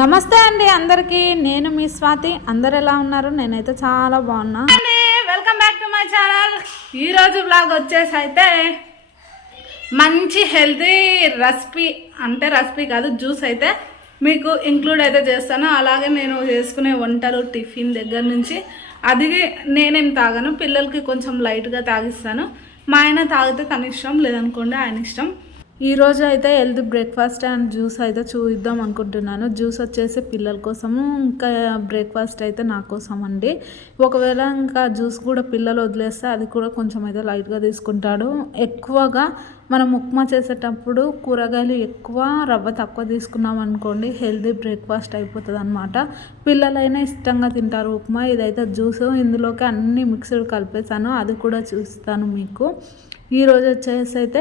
నమస్తే అండి అందరికీ. నేను మీ స్వాతి. అందరు ఎలా ఉన్నారు? నేనైతే చాలా బాగున్నా. Welcome back to my channel ఈరోజు బ్లాగ్ వచ్చేసి అయితే మంచి హెల్తీ రెసిపీ అంటే రెసిపీ కాదు జ్యూస్ అయితే మీకు ఇంక్లూడ్ అయితే చేస్తాను. అలాగే నేను చేసుకునే వంటలు టిఫిన్ దగ్గర నుంచి అది నేనేం తాగాను. పిల్లలకి కొంచెం లైట్గా తాగిస్తాను. మా ఆయన తాగితే తన ఇష్టం లేదనుకోండి ఆయన ఇష్టం. ఈ రోజు అయితే హెల్త్ బ్రేక్ఫాస్ట్ అండ్ జ్యూస్ అయితే చూద్దాం అనుకుంటున్నాను. జ్యూస్ వచ్చేసి పిల్లల కోసము ఇంకా బ్రేక్ఫాస్ట్ అయితే నా కోసం అండి ఒకవేళ ఇంకా జ్యూస్ కూడా పిల్లలు వదిలేస్తే అది కూడా కొంచెం అయితే లైట్గా తీసుకుంటాడు. ఎక్కువగా మనం ఉప్మా చేసేటప్పుడు కూరగాయలు ఎక్కువ రవ్వ తక్కువ తీసుకున్నాం అనుకోండి హెల్దీ బ్రేక్ఫాస్ట్ అయిపోతుంది అనమాట పిల్లలైనా ఇష్టంగా తింటారు ఉప్మా. ఇదైతే జ్యూస్ ఇందులోకి అన్ని మిక్స్డ్ కలిపేసాను అది కూడా చూస్తాను మీకు. ఈరోజు వచ్చేసి అయితే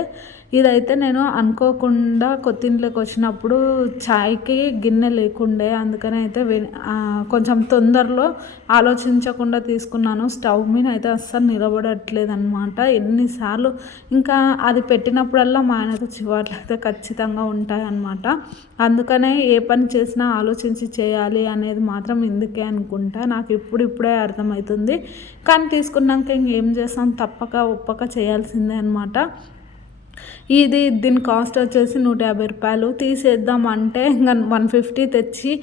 ఇదైతే నేను అనుకోకుండా కొత్తింట్లోకి వచ్చినప్పుడు చాయ్కి గిన్నె లేకుండే అందుకని అయితే కొంచెం తొందరలో ఆలోచించకుండా తీసుకున్నాను. స్టవ్ మీద అయితే అస్సలు నిలబడట్లేదు అనమాట ఎన్నిసార్లు ఇంకా అది పెట్టినప్పుడల్లా మా ఆయనతో చివాట్లు అయితే ఖచ్చితంగా ఉంటాయన్నమాట. అందుకనే ఏ పని చేసినా ఆలోచించి చేయాలి అనేది మాత్రం ఇందుకే అనుకుంటా. నాకు ఇప్పుడు ఇప్పుడే అర్థమవుతుంది. కానీ తీసుకున్నాక ఇంకేం చేస్తాం? తప్పక ఒప్పక చేయాల్సిందే అనమాట ఇది దీని కాస్ట్ వచ్చేసి నూట యాభై రూపాయలు. తీసేద్దాం అంటే ఇంకా వన్ ఫిఫ్టీ తెచ్చి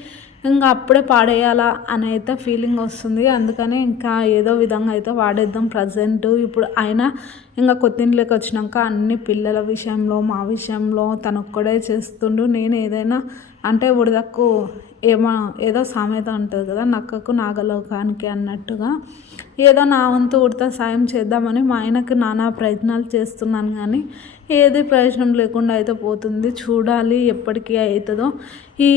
ఇంకా అప్పుడే పాడేయాలా అని అయితే ఫీలింగ్ వస్తుంది. అందుకని ఇంకా ఏదో విధంగా అయితే వాడేద్దాం ప్రజెంట్ ఇప్పుడు అయినా ఇంకా కొత్తింట్లోకి వచ్చినాక అన్ని పిల్లల విషయంలో మా విషయంలో తను ఒక్కడే చేస్తుండు. నేను ఏదైనా అంటే ఉడదక్కు ఏమో ఏదో సామెత ఉంటుంది కదా నక్కకు నాగలోకానికి అన్నట్టుగా. ఏదో నా వంతు ఉడత సాయం చేద్దామని మా ఆయనకు నానా ప్రయత్నాలు చేస్తున్నాను కానీ ఏది ప్రయోజనం లేకుండా అయితే పోతుంది. చూడాలి ఎప్పటికీ అవుతుందో. ఈ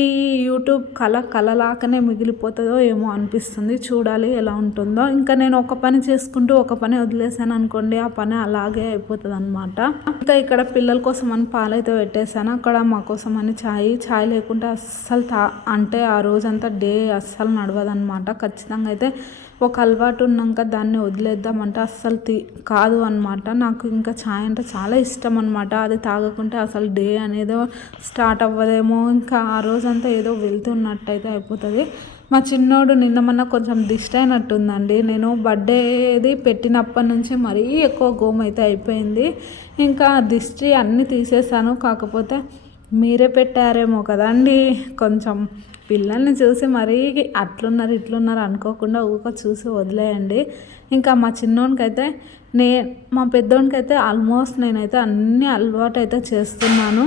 యూట్యూబ్ కళ కళలాకనే మిగిలిపోతుందో ఏమో అనిపిస్తుంది. చూడాలి ఎలా ఉంటుందో. ఇంకా నేను ఒక పని చేసుకుంటూ ఒక పని వదిలేసాను అనుకోండి ఆ పని అలాగే అయిపోతుంది అనమాట ఇంకా ఇక్కడ పిల్లల కోసం అని పాలైతే పెట్టేశాను. అక్కడ మా కోసం అని ఛాయ్ ఛాయ్ లేకుంటే అస్సలు తా అంటే ఆ రోజంతా డే అస్సలు నడవదనమాట ఖచ్చితంగా అయితే ఒక అలవాటు ఉన్నాక దాన్ని వదిలేద్దామంటే అస్సలు తీ కాదు అనమాట నాకు ఇంకా ఛాయ్ అంటే చాలా ఇష్టం అనమాట అది తాగకుంటే అసలు డే అనేది స్టార్ట్ అవ్వదేమో. ఇంకా ఆ రోజంతా ఏదో వెళ్తున్నట్టు అయితే అయిపోతుంది. మా చిన్నోడు నిన్న మొన్న కొంచెం దిష్టి అయినట్టుందండి. నేను బర్త్డేది పెట్టినప్పటి నుంచి మరీ ఎక్కువ గోమ్ అయితే అయిపోయింది. ఇంకా దిష్టి అన్నీ తీసేసాను. కాకపోతే మీరే పెట్టారేమో కదండి. కొంచెం పిల్లల్ని చూసి మరీ అట్లున్నారు ఇట్లున్నారు అనుకోకుండా ఊక చూసి వదిలేయండి. ఇంకా మా చిన్నోనికైతే నే మా పెద్దోనికైతే ఆల్మోస్ట్ నేనైతే అన్ని అలవాటు అయితే చేస్తున్నాను.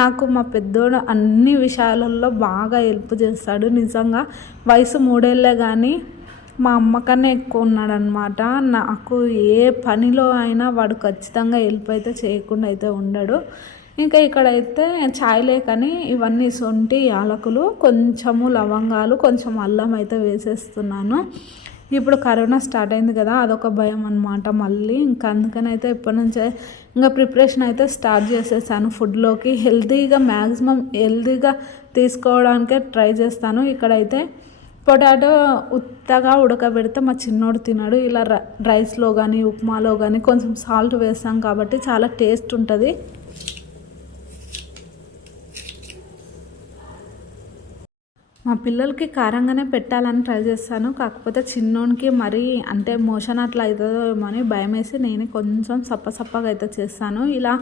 నాకు మా పెద్దోడు అన్ని విషయాలలో బాగా హెల్ప్ చేస్తాడు. నిజంగా వయసు మూడేళ్ళే కానీ మా అమ్మకన్నా ఎక్కువ ఉన్నాడనమాట నాకు ఏ పనిలో అయినా వాడు ఖచ్చితంగా హెల్ప్ అయితే చేయకుండా అయితే ఉండడు. ఇంకా ఇక్కడైతే ఛాయ్లే కానీ ఇవన్నీ సొంటి యాలకులు కొంచెము లవంగాలు కొంచెం అల్లం అయితే వేసేస్తున్నాను. ఇప్పుడు కరోనా స్టార్ట్ అయింది కదా అదొక భయం అనమాట మళ్ళీ. ఇంకా అందుకని అయితే ఇప్పటి నుంచే ఇంకా ప్రిపరేషన్ అయితే స్టార్ట్ చేసేసాను ఫుడ్లోకి. హెల్తీగా మ్యాక్సిమం హెల్తీగా తీసుకోవడానికే ట్రై చేస్తాను. ఇక్కడైతే పొటాటో ఉత్తగా ఉడకబెడితే మా చిన్నోడు తిన్నాడు ఇలా రైస్లో కానీ ఉప్మాలో కానీ కొంచెం సాల్ట్ వేస్తాం కాబట్టి చాలా టేస్ట్ ఉంటుంది. మా పిల్లలకి కారంగానే పెట్టాలని ట్రై చేస్తాను. కాకపోతే చిన్నోనికి మరీ అంటే మోషన్ అట్లా అవుతుందో ఏమో అని భయం వేసి నేను కొంచెం సప్ప సప్పగా అయితే చేస్తాను. ఇలా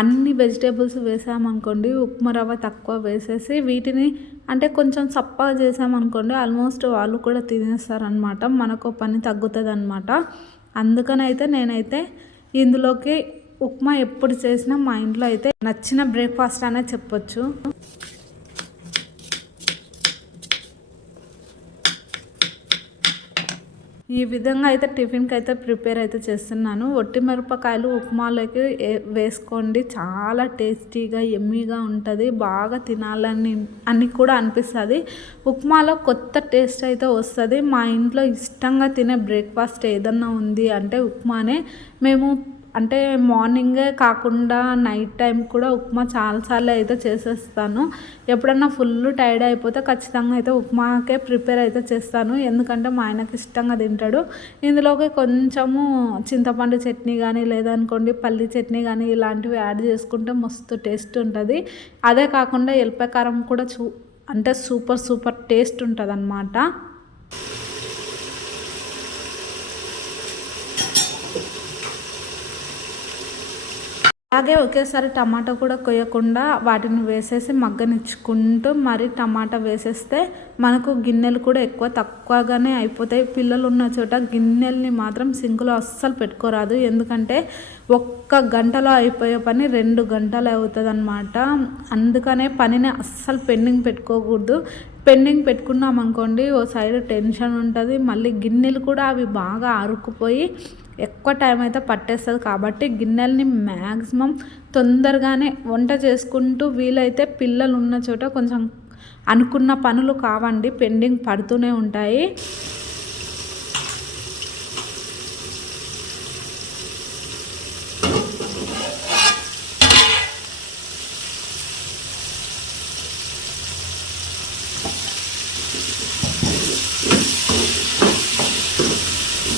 అన్ని వెజిటేబుల్స్ వేసామనుకోండి ఉప్మా రవ్వ తక్కువ వేసేసి వీటిని అంటే కొంచెం సప్పగా చేసామనుకోండి ఆల్మోస్ట్ వాళ్ళు కూడా తినేస్తారనమాట మనకు పని తగ్గుతుంది అనమాట అందుకనైతే నేనైతే ఇందులోకి ఉప్మా ఎప్పుడు చేసినా మా ఇంట్లో అయితే నచ్చిన బ్రేక్ఫాస్ట్ అనే చెప్పొచ్చు. ఈ విధంగా అయితే టిఫిన్కి అయితే ప్రిపేర్ అయితే చేస్తున్నాను. ఒట్టి మిరపకాయలు ఉప్మాలోకి వేసుకోండి. చాలా టేస్టీగా ఎమ్మీగా ఉంటుంది. బాగా తినాలని అని కూడా అనిపిస్తుంది. ఉప్మాలో కొత్త టేస్ట్ అయితే వస్తుంది. మా ఇంట్లో ఇష్టంగా తినే బ్రేక్ఫాస్ట్ ఏదన్నా ఉంది అంటే ఉప్మానే. మేము అంటే మార్నింగే కాకుండా నైట్ టైం కూడా ఉప్మా చాలాసార్లు అయితే చేసేస్తాను. ఎప్పుడన్నా ఫుల్ టైర్డ్ అయిపోతే ఖచ్చితంగా అయితే ఉప్మాకే ప్రిపేర్ అయితే చేస్తాను. ఎందుకంటే మా ఆయనకి ఇష్టంగా తింటాడు. ఇందులోకి కొంచెము చింతపండు చట్నీ కానీ లేదనుకోండి పల్లి చట్నీ కానీ ఇలాంటివి యాడ్ చేసుకుంటే మస్తు టేస్ట్ ఉంటుంది. అదే కాకుండా ఎల్పకారం కారం కూడా చూ అంటే సూపర్ సూపర్ టేస్ట్ ఉంటుంది అలాగే ఒకేసారి టమాటా కూడా కొయ్యకుండా వాటిని వేసేసి మగ్గనిచ్చుకుంటూ మరి టమాటా వేసేస్తే మనకు గిన్నెలు కూడా ఎక్కువ తక్కువగానే అయిపోతాయి. పిల్లలు ఉన్న చోట గిన్నెల్ని మాత్రం సింకులో అస్సలు పెట్టుకోరాదు. ఎందుకంటే ఒక్క గంటలో అయిపోయే పని రెండు గంటలు అవుతుంది అనమాట అందుకనే పనిని అస్సలు పెండింగ్ పెట్టుకోకూడదు. పెండింగ్ పెట్టుకున్నాం అనుకోండి ఓ సైడ్ టెన్షన్ ఉంటుంది. మళ్ళీ గిన్నెలు కూడా అవి బాగా అరుక్కుపోయి ఎక్కువ టైం అయితే పట్టేస్తుంది. కాబట్టి గిన్నెల్ని మ్యాక్సిమం తొందరగానే వంట చేసుకుంటూ వీలైతే పిల్లలు ఉన్న చోట కొంచెం అనుకున్న పనులు కావండి. పెండింగ్ పడుతూనే ఉంటాయి.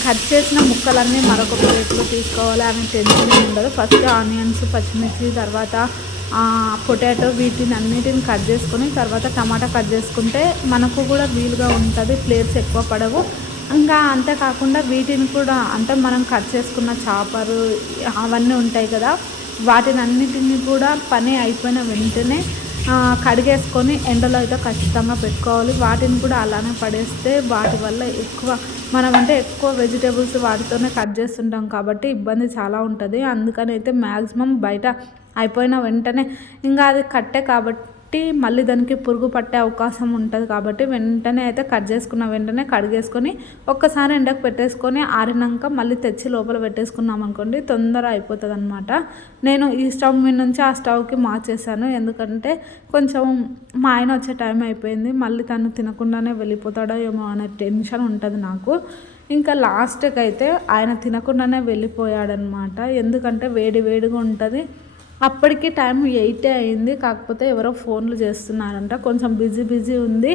కట్ చేసిన ముక్కలన్నీ మరొక ప్లేట్లో తీసుకోవాలి. అని టెన్షన్ ఉండదు. ఫస్ట్ ఆనియన్స్ పచ్చిమిర్చి తర్వాత పొటాటో వీటిని అన్నిటిని కట్ చేసుకొని తర్వాత టమాటా కట్ చేసుకుంటే మనకు కూడా వీలుగా ఉంటుంది. ప్లేట్స్ ఎక్కువ పడవు. ఇంకా అంతేకాకుండా వీటిని కూడా అంటే మనం కట్ చేసుకున్న చాపరు అవన్నీ ఉంటాయి కదా వాటిని అన్నిటిని కూడా పని అయిపోయిన వెంటనే కడిగేసుకొని ఎండలో అయితే ఖచ్చితంగా పెట్టుకోవాలి. వాటిని కూడా అలానే పడేస్తే వాటి వల్ల ఎక్కువ మనం అంటే ఎక్కువ వెజిటేబుల్స్ వాటితోనే కట్ చేస్తుంటాం కాబట్టి ఇబ్బంది చాలా ఉంటుంది. అందుకని అయితే మ్యాక్సిమం బయట అయిపోయిన వెంటనే ఇంకా అది కట్టే కాబట్టి కాబట్టి మళ్ళీ దానికి పురుగు పట్టే అవకాశం ఉంటుంది కాబట్టి వెంటనే అయితే కట్ చేసుకున్న వెంటనే కడిగేసుకొని ఒక్కసారి ఎండకు పెట్టేసుకొని ఆరినాక మళ్ళీ తెచ్చి లోపల పెట్టేసుకున్నాం అనుకోండి తొందర అయిపోతుంది అనమాట నేను ఈ స్టవ్ మీద నుంచి ఆ స్టవ్కి మార్చేసాను ఎందుకంటే కొంచెం మా ఆయన వచ్చే టైం అయిపోయింది. మళ్ళీ తను తినకుండానే వెళ్ళిపోతాడో ఏమో అనే టెన్షన్ ఉంటుంది నాకు. ఇంకా లాస్ట్కి అయితే ఆయన తినకుండానే వెళ్ళిపోయాడనమాట ఎందుకంటే వేడి వేడిగా ఉంటుంది. అప్పటికే టైం ఎయిటే అయింది కాకపోతే ఎవరో ఫోన్లు చేస్తున్నారంట. కొంచెం బిజీ బిజీ ఉంది.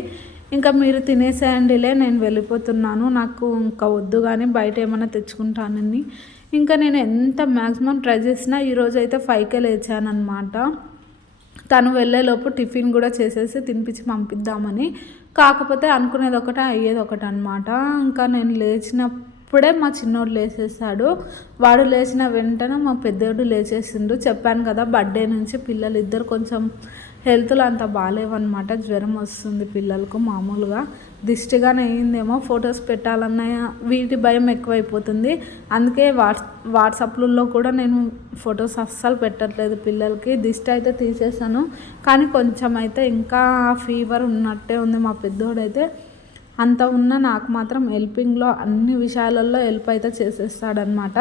ఇంకా మీరు తినేసేయండిలే నేను వెళ్ళిపోతున్నాను. నాకు ఇంకా వద్దు కానీ బయట ఏమైనా తెచ్చుకుంటానని. ఇంకా నేను ఎంత మ్యాక్సిమం ట్రై చేసినా ఈరోజు అయితే ఫైవ్కే లేచానమాట తను వెళ్ళేలోపు టిఫిన్ కూడా చేసేసి తినిపించి పంపిద్దామని. కాకపోతే అనుకునేది ఒకటి అయ్యేది ఒకటి అనమాట ఇంకా నేను లేచిన అప్పుడే మా చిన్నోడు లేచేసాడు వాడు లేచిన వెంటనే మా పెద్దోడు లేచేసిండు. చెప్పాను కదా బర్త్డే నుంచి పిల్లలు ఇద్దరు కొంచెం హెల్త్లో అంత బాగాలేవన్నమాట. జ్వరం వస్తుంది పిల్లలకు మామూలుగా. దిష్టిగానే అయిందేమో ఫొటోస్ పెట్టాలన్న వీటి భయం ఎక్కువైపోతుంది. అందుకే వాట్స్ వాట్సాప్లలో కూడా నేను ఫొటోస్ అస్సలు పెట్టట్లేదు పిల్లలకి. దిష్టి అయితే తీసేసాను కానీ కొంచెం అయితే ఇంకా ఫీవర్ ఉన్నట్టే ఉంది మా పెద్దోడైతే. అంత ఉన్న నాకు మాత్రం హెల్పింగ్లో అన్ని విషయాలలో హెల్ప్ అయితే చేసేస్తాడనమాట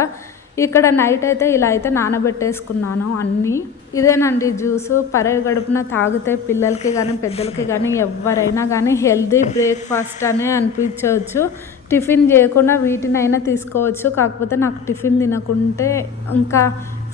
ఇక్కడ నైట్ అయితే ఇలా అయితే నానబెట్టేసుకున్నాను అన్నీ. ఇదేనండి జ్యూసు. పరే గడుపున తాగితే పిల్లలకి కానీ పెద్దలకి కానీ ఎవరైనా కానీ హెల్దీ బ్రేక్ఫాస్ట్ అనే అనిపించవచ్చు. టిఫిన్ చేయకుండా వీటినైనా తీసుకోవచ్చు. కాకపోతే నాకు టిఫిన్ తినకుంటే ఇంకా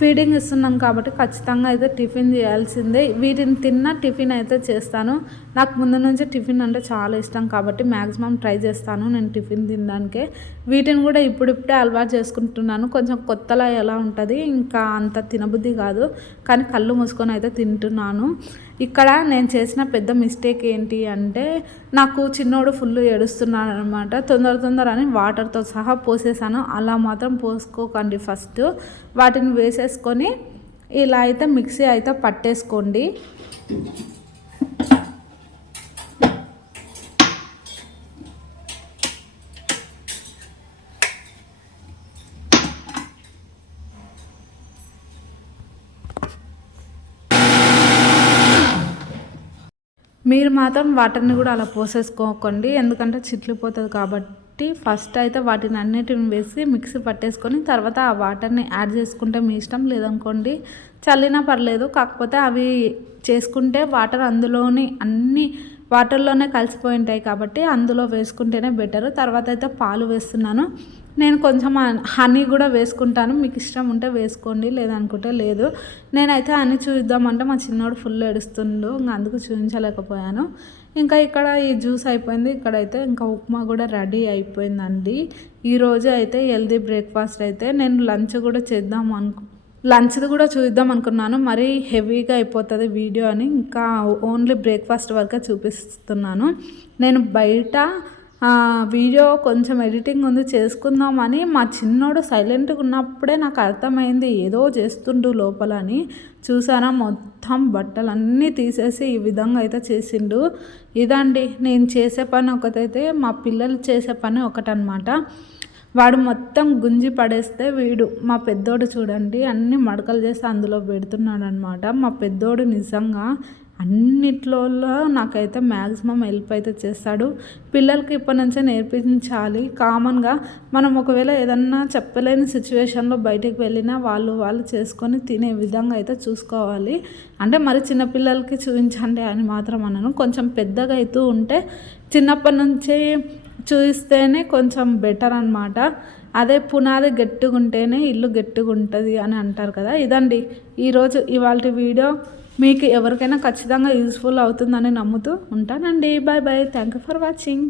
ఫీడింగ్ ఇస్తున్నాం కాబట్టి ఖచ్చితంగా అయితే టిఫిన్ చేయాల్సిందే. వీటిని తిన్న టిఫిన్ అయితే చేస్తాను. నాకు ముందు నుంచి టిఫిన్ అంటే చాలా ఇష్టం కాబట్టి మ్యాక్సిమం ట్రై చేస్తాను నేను టిఫిన్ తినడానికే. వీటిని కూడా ఇప్పుడిప్పుడే అలవాటు చేసుకుంటున్నాను. కొంచెం కొత్తలా ఎలా ఉంటుంది ఇంకా అంత తినబుద్ధి కాదు. కానీ కళ్ళు మూసుకొని అయితే తింటున్నాను. ఇక్కడ నేను చేసిన పెద్ద మిస్టేక్ ఏంటి అంటే నాకు చిన్నోడు ఫుల్ ఏడుస్తున్నాడు అనమాట తొందర తొందర అని వాటర్తో సహా పోసేసాను. అలా మాత్రం పోసుకోకండి ఫస్ట్ వాటిని వేసేసుకొని ఇలా అయితే మిక్సీ అయితే పట్టేసుకోండి. మీరు మాత్రం వాటర్ని కూడా అలా పోసేసుకోకండి. ఎందుకంటే చిట్లిపోతుంది కాబట్టి ఫస్ట్ అయితే వాటిని అన్నిటిని వేసి మిక్సీ పట్టేసుకొని తర్వాత ఆ వాటర్ని యాడ్ చేసుకుంటే మీ ఇష్టం లేదనుకోండి చల్లినా పర్లేదు. కాకపోతే అవి చేసుకుంటే వాటర్ అందులోని అన్ని వాటర్లోనే కలిసిపోయి ఉంటాయి కాబట్టి అందులో వేసుకుంటేనే బెటర్. తర్వాత అయితే పాలు వేస్తున్నాను. నేను కొంచెం హనీ కూడా వేసుకుంటాను. మీకు ఇష్టం ఉంటే వేసుకోండి లేదనుకుంటే లేదు. నేనైతే హనీ చూద్దామంటే మా చిన్నోడు ఫుల్ ఏడుస్తుండు ఇంకా అందుకు చూపించలేకపోయాను. ఇంకా ఇక్కడ ఈ జ్యూస్ అయిపోయింది. ఇక్కడైతే ఇంకా ఉప్మా కూడా రెడీ అయిపోయిందండి. ఈరోజు అయితే హెల్దీ బ్రేక్ఫాస్ట్ అయితే నేను లంచ్ కూడా చేద్దాం అనుకు లంచ్ది కూడా చూద్దాం అనుకున్నాను. మరీ హెవీగా అయిపోతుంది వీడియో అని ఇంకా ఓన్లీ బ్రేక్ఫాస్ట్ వరకే చూపిస్తున్నాను. నేను బయట వీడియో కొంచెం ఎడిటింగ్ ఉంది చేసుకుందామని మా చిన్నోడు సైలెంట్గా ఉన్నప్పుడే నాకు అర్థమైంది ఏదో చేస్తుండు లోపల అని చూసారా? మొత్తం బట్టలన్నీ తీసేసి ఈ విధంగా అయితే చేసిండు. ఇదండి నేను చేసే పని ఒకటైతే మా పిల్లలు చేసే పని ఒకటనమాట వాడు మొత్తం గుంజి పడేస్తే వీడు. మా పెద్దోడు చూడండి అన్ని మడకలు చేసి అందులో పెడుతున్నాడు అనమాట మా పెద్దోడు నిజంగా అన్నిట్లో నాకైతే మ్యాక్సిమం హెల్ప్ అయితే చేస్తాడు. పిల్లలకి ఇప్పటి నుంచే నేర్పించాలి. కామన్గా మనం ఒకవేళ ఏదన్నా చెప్పలేని సిచ్యువేషన్లో బయటికి వెళ్ళినా వాళ్ళు వాళ్ళు చేసుకొని తినే విధంగా అయితే చూసుకోవాలి. అంటే మరి చిన్నపిల్లలకి చూపించండి అని మాత్రం అనను. కొంచెం పెద్దగా అవుతూ ఉంటే చిన్నప్పటి నుంచే చూస్తేనే కొంచెం బెటర్ అనమాట అదే పునాది గట్టిగా ఉంటేనే ఇల్లు గట్టిగా ఉంటుంది అని అంటారు కదా. ఇదండి ఈరోజు ఇవాళ వీడియో. మీకు ఎవరికైనా ఖచ్చితంగా యూస్ఫుల్ అవుతుందని నమ్ముతూ ఉంటానండి. Bye bye thank you for watching